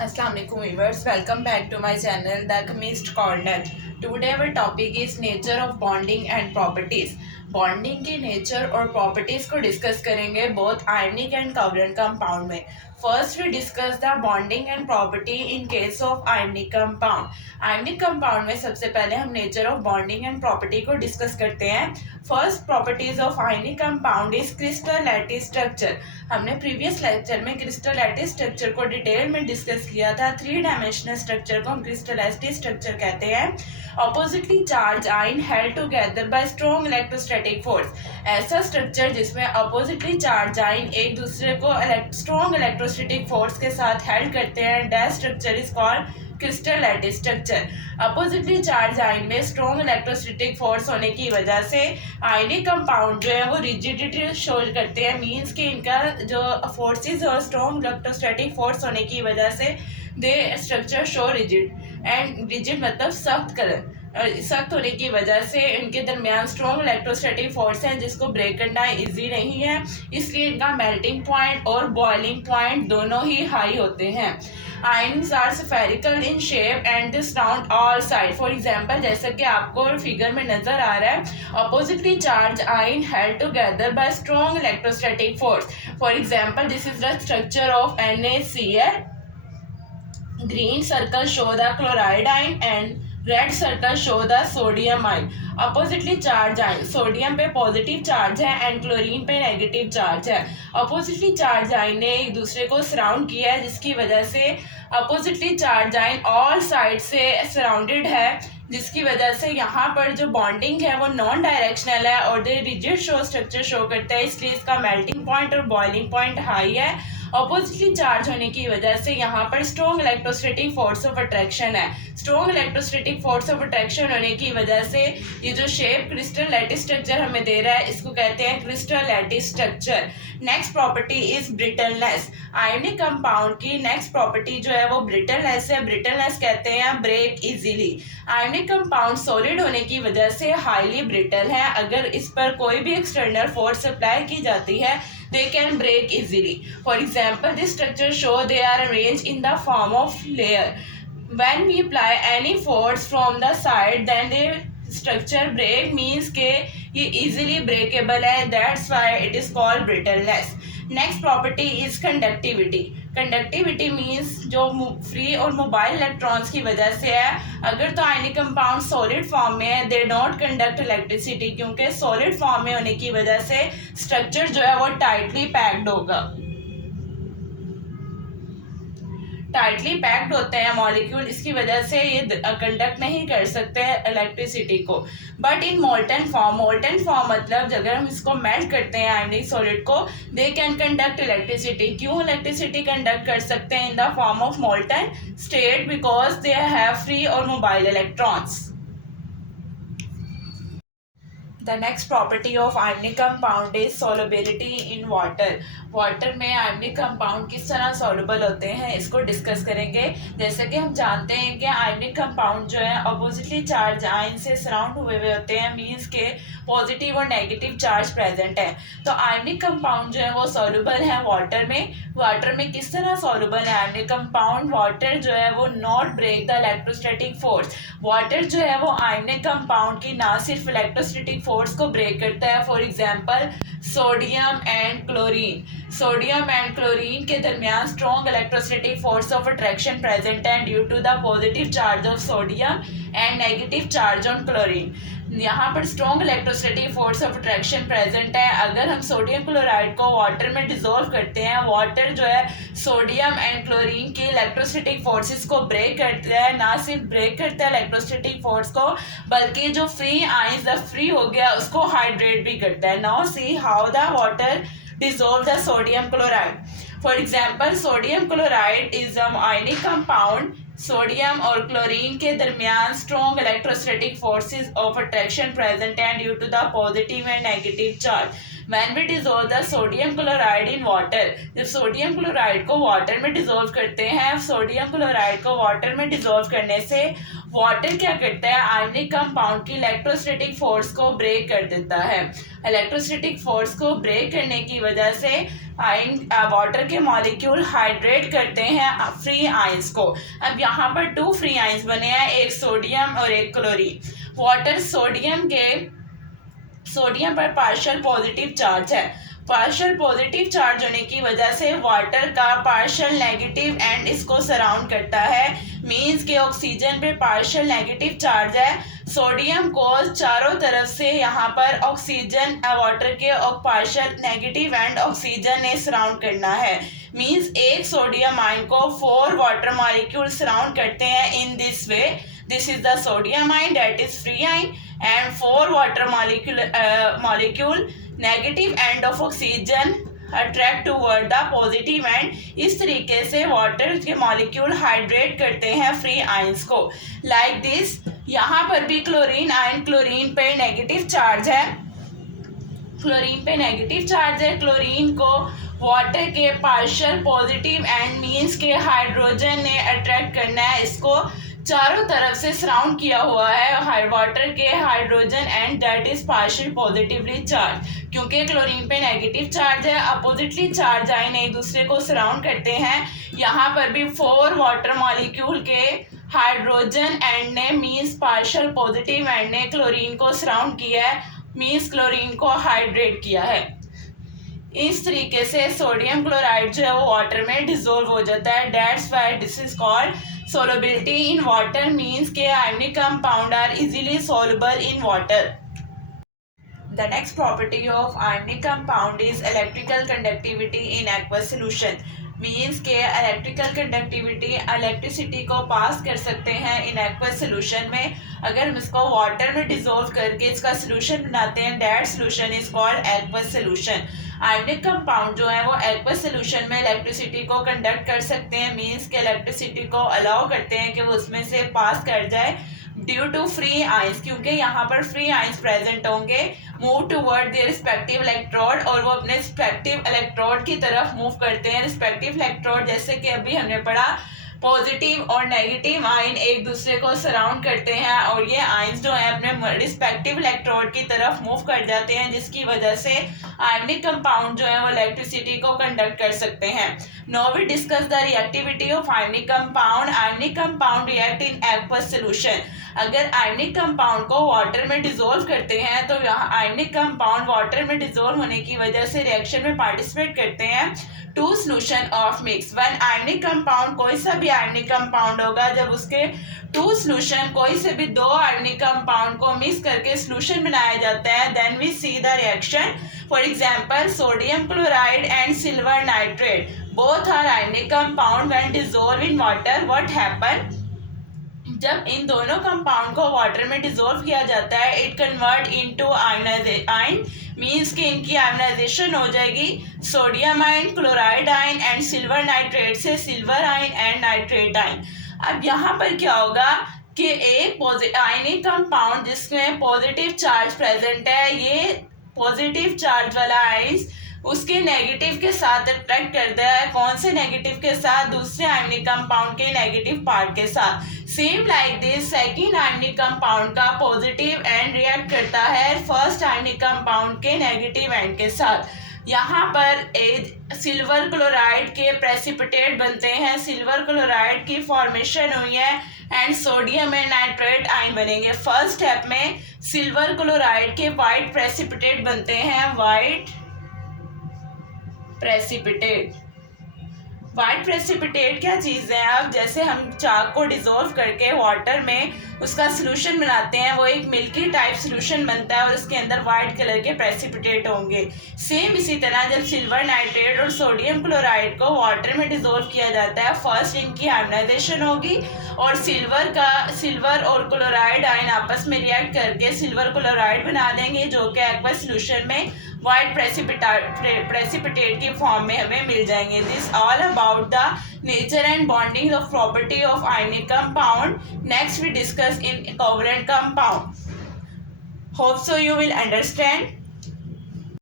Assalamu alaikum viewers, welcome back to my channel The Chemist Corner. Today our topic is nature of bonding and properties. Bonding के nature और properties को discuss करेंगे both ionic and covalent compound में. First we discuss the bonding and property in case of ionic compound. Ionic compound में सबसे पहले हम nature of bonding and property को डिस्कस करते हैं. First properties of ionic compound is crystal lattice structure. हमने previous lecture में crystal lattice structure को डिटेल में डिस्कस किया था. 3 डायमेंशनल स्ट्रक्चर को हम क्रिस्टल लैटिस स्ट्रक्चर कहते हैं. Oppositely charge ion held together by strong electrostatic force. ऐसा स्ट्रक्चर जिसमें अपोजिटली चार्ज आयन एक दूसरे को स्ट्रॉन्ग इलेक्ट्रोस्टैटिक फोर्स के साथ हेल्ड करते हैं, that structure is called crystal lattice structure. Oppositely charge ion में स्ट्रॉन्ग इलेक्ट्रोस्टैटिक फोर्स होने की वजह से आयनिक कंपाउंड जो है वो रिजिडिटी शो करते हैं. मींस कि इनका जो फोर्सेस और स्ट्रॉन्ग इलेक्ट्रोस्टैटिक फोर्स होने की वजह से they structure show rigid. And rigid मतलब सख्त कलर. सख्त होने की वजह से इनके दरमियान स्ट्रॉन्ग इलेक्ट्रोस्टैटिक फोर्स है जिसको ब्रेक करना इजी नहीं है, इसलिए इनका मेल्टिंग पॉइंट और बॉइलिंग पॉइंट दोनों ही हाई होते हैं. Ions are spherical in shape and this round all side. For example जैसा कि आपको फिगर में नजर आ रहा है, oppositely charge ion held together by strong electrostatic force. For example this is the structure of NaCl. green circle show the chloride ion and red circle show the sodium ion. Oppositely charge ion, sodium पे positive charge है and chlorine पे negative charge है. Oppositely charge ion ने एक दूसरे को surround किया है जिसकी वजह से oppositely charge ion all side से सराउंडेड है, जिसकी वजह से यहाँ पर जो बॉन्डिंग है वो नॉन डायरेक्शनल है और they rigid show structure show करता है, इसलिए इसका मेल्टिंग पॉइंट और बॉइलिंग पॉइंट हाई है. अपोजिटली चार्ज होने की वजह से यहाँ पर strong electrostatic force of attraction है. Strong electrostatic force of attraction होने की वजह से ये जो शेप क्रिस्टल लैटिस स्ट्रक्चर हमें दे रहा है इसको कहते हैं crystal lattice structure. Next property is brittleness. Ionic compound की नेक्स्ट प्रॉपर्टी जो है वो ब्रिटलनेस है. ब्रिटलनेस कहते हैं break easily. Ionic compound solid होने की वजह से हाईली ब्रिटल है. अगर इस पर कोई भी एक्सटर्नल फोर्स अप्लाई की जाती है they can break easily. For example, this structure show they are arranged in the form of layer. When we apply any force from the side, then the structure break, means के ये easily breakable है. That's why it is called brittleness. Next property is conductivity. Conductivity means जो free और mobile electrons की वजह से है. अगर तो आयनिक कंपाउंड सॉलिड फॉर्म में है दे नॉट कंडक्ट इलेक्ट्रिसिटी, क्योंकि सॉलिड फॉर्म में होने की वजह से स्ट्रक्चर जो है वो टाइटली पैक्ड होगा. टाइटली पैक्ड होते हैं मॉलिक्यूल, इसकी वजह से ये कंडक्ट नहीं कर सकते इलेक्ट्रिसिटी को. बट इन मोल्टन फॉर्म मतलब अगर हम इसको मेल्ट करते हैं आयनिक सॉलिड को, दे कैन कंडक्ट इलेक्ट्रिसिटी. क्यों इलेक्ट्रिसिटी कंडक्ट कर सकते हैं in the form of molten state? Because they have free और mobile electrons. The next property of ionic compound is solubility in water. Water में ionic compound किस तरह soluble होते हैं इसको डिस्कस करेंगे. जैसे कि हम जानते हैं कि आयनिक कंपाउंड जो है अपोजिटली चार्ज आयन से सराउंड हुए हुए होते हैं, मींस के पॉजिटिव और नेगेटिव चार्ज प्रेजेंट है. तो आयनिक कंपाउंड जो है वो सॉल्युबल है वाटर में. वाटर में किस तरह सॉल्युबल है आयनिक कंपाउंड? वाटर जो है वो not break the electrostatic force. Water जो है वो आयनिक कंपाउंड की ना सिर्फ इलेक्ट्रोस्टैटिक फोर्स को ब्रेक करता है. For example sodium and chlorine. Sodium and chlorine के दरमियान strong electrostatic force of attraction present है due to the positive charge of sodium and negative charge on chlorine. यहाँ पर strong electrostatic force of attraction present है. अगर हम sodium chloride को water में डिसॉल्व करते हैं, वाटर जो है सोडियम एंड क्लोरीन की इलेक्ट्रोस्टैटिक फोर्सेस को ब्रेक करता है. ना सिर्फ ब्रेक करता है इलेक्ट्रोस्टैटिक फोर्स को, बल्कि जो फ्री आयंस जब फ्री हो गया उसको हाइड्रेट भी करता है. Now see how the water dissolve the sodium chloride. For example, sodium chloride is an ionic compound. Sodium और क्लोरीन के दरमियान strong electrostatic forces of attraction present हैं due to the positive and negative charge. When we dissolve the sodium chloride in water, जब sodium chloride को water में dissolve करते हैं, sodium chloride को वाटर में डिसॉल्व करने से वाटर क्या करता है, आयनिक कंपाउंड की इलेक्ट्रोस्टैटिक फोर्स को ब्रेक कर देता है। इलेक्ट्रोस्टैटिक फोर्स को ब्रेक करने की वजह से वाटर के मॉलिक्यूल हाइड्रेट करते हैं फ्री आयंस को। अब यहाँ पर 2 फ्री आयंस बने हैं, एक सोडियम और एक क्लोरीन। वाटर सोडियम पर पार्शियल पॉजिटिव चार्ज है। पार्शियल पॉजिटिव चार्ज होने की वजह से वाटर का पार्शियल नेगेटिव एंड इसको सराउंड करता है। मींस के ऑक्सीजन पे पार्शियल नेगेटिव चार्ज है। सोडियम को चारों तरफ से यहाँ पर ऑक्सीजन वाटर के पार्शियल नेगेटिव एंड ऑक्सीजन ने सराउंड करना है। मींस एक सोडियम आयन को 4 वाटर मॉलिक्यूल सराउंड करते हैं in this way. This is the sodium ion, that is free ion, and 4 water molecule negative end of oxygen attract toward the positive end। इस तरीके से water के molecule hydrate करते हैं free ions को। Like this, यहाँ पर भी क्लोरीन आयन, क्लोरीन पे नेगेटिव चार्ज है। क्लोरीन पे नेगेटिव चार्ज है। क्लोरीन को वाटर के पार्शियल पॉजिटिव एंड मींस के हाइड्रोजन ने अट्रैक्ट करना है। इसको चारों तरफ से सराउंड किया हुआ है वाटर के hydrogen and that is partial positively charge. क्योंकि क्लोरीन पे नेगेटिव चार्ज है, अपोजिटली चार्ज आयन एक दूसरे को सराउंड करते हैं। यहाँ पर भी 4 वाटर मॉलिक्यूल के हाइड्रोजन एंड ने मींस पार्शियल पॉजिटिव एंड ने क्लोरीन को सराउंड किया है, मींस क्लोरीन को हाइड्रेट किया है। इस तरीके से सोडियम क्लोराइड जो है वो वाटर में डिसॉल्व हो जाता है। That's why this is called solubility in water, means के ionic compound are easily soluble in water। The next property of ionic compound is electrical conductivity in aqueous solution। Means के electrical conductivity, electricity को पास कर सकते हैं in aqueous solution में। अगर हम इसको वाटर में डिसॉल्व करके इसका सोल्यूशन बनाते हैं, that solution is called aqueous solution. Ionic compound जो है वो एक्वस सोल्यूशन में इलेक्ट्रिसिटी को कंडक्ट कर सकते हैं, मीन्स के इलेक्ट्रिसिटी को अलाउ करते हैं कि वो उसमें से पास कर जाए ड्यू टू फ्री आयंस। क्योंकि यहाँ पर फ्री आयंस प्रेजेंट होंगे, move toward their respective electrode, और वो अपने रिस्पेक्टिव इलेक्ट्रोड की तरफ मूव करते हैं। रिस्पेक्टिव इलेक्ट्रोड जैसे कि अभी हमने पढ़ा, पॉजिटिव और नेगेटिव आयन एक दूसरे को सराउंड करते हैं और ये आयंस जो है अपने रिस्पेक्टिव इलेक्ट्रोड की तरफ मूव कर जाते हैं, जिसकी वजह से आयनिक कंपाउंड जो है वो इलेक्ट्रिसिटी को कंडक्ट कर सकते हैं। Now we discuss the reactivity of ionic compound. Ionic compound react in aqueous solution. अगर आयनिक कंपाउंड को वाटर में डिसॉल्व करते हैं तो यहाँ आयनिक कंपाउंड वाटर में डिसॉल्व होने की वजह से रिएक्शन में पार्टिसिपेट करते हैं to solution of mix. One ionic compound, कोई सा भी आयनिक कंपाउंड होगा, जब उसके 2 सॉल्यूशन, कोई से भी 2 आयनिक कंपाउंड को मिक्स करके सॉल्यूशन बनाया जाता है, then we see the reaction. For example sodium chloride and silver nitrate, both are ionic compound when dissolve in water, what happen? जब इन दोनों कंपाउंड को वाटर में डिसॉल्व किया जाता है, it convert into ion, means कि इनकी आयनाइजेशन हो जाएगी sodium ion, chloride ion and silver nitrate से silver ion and nitrate ion. अब यहाँ पर क्या होगा कि एक आयनिक कंपाउंड जिसमें पॉजिटिव चार्ज प्रेजेंट है, ये पॉजिटिव चार्ज वाला आयंस उसके नेगेटिव के साथ अट्रैक्ट करता है। कौन से नेगेटिव के साथ? दूसरे आयनिक कंपाउंड के नेगेटिव पार्ट के साथ। Same like this second ionic compound का पॉजिटिव एंड रिएक्ट करता है फर्स्ट आयनिक कंपाउंड के नेगेटिव एंड के साथ। यहाँ पर सिल्वर क्लोराइड के प्रेसिपिटेट बनते हैं, सिल्वर क्लोराइड की फॉर्मेशन हुई है and sodium and nitrate ion बनेंगे। फर्स्ट स्टेप में सिल्वर क्लोराइड के वाइट प्रेसिपिटेट बनते हैं, वाइट प्रेसिपिटेट। वाइट प्रेसिपिटेट क्या चीज़ है? अब जैसे हम चाक को डिसॉल्व करके वाटर में उसका सॉल्यूशन बनाते हैं, वो एक मिल्की टाइप सॉल्यूशन बनता है और उसके अंदर वाइट कलर के प्रेसिपिटेट होंगे। सेम इसी तरह जब सिल्वर नाइट्रेट और सोडियम क्लोराइड को वाटर में डिसॉल्व किया जाता है, फर्स्ट इनकी आयनाइजेशन होगी और सिल्वर और क्लोराइड आयन आपस में रिएक्ट करके सिल्वर क्लोराइड बना देंगे, जो कि एक्वस सॉल्यूशन में वाइट प्रेसिपिटेट की फॉर्म में हमें मिल जाएंगे। This all about the nature and bonding of property of ionic compound. Next we discuss in covalent compound. Hope so you will understand.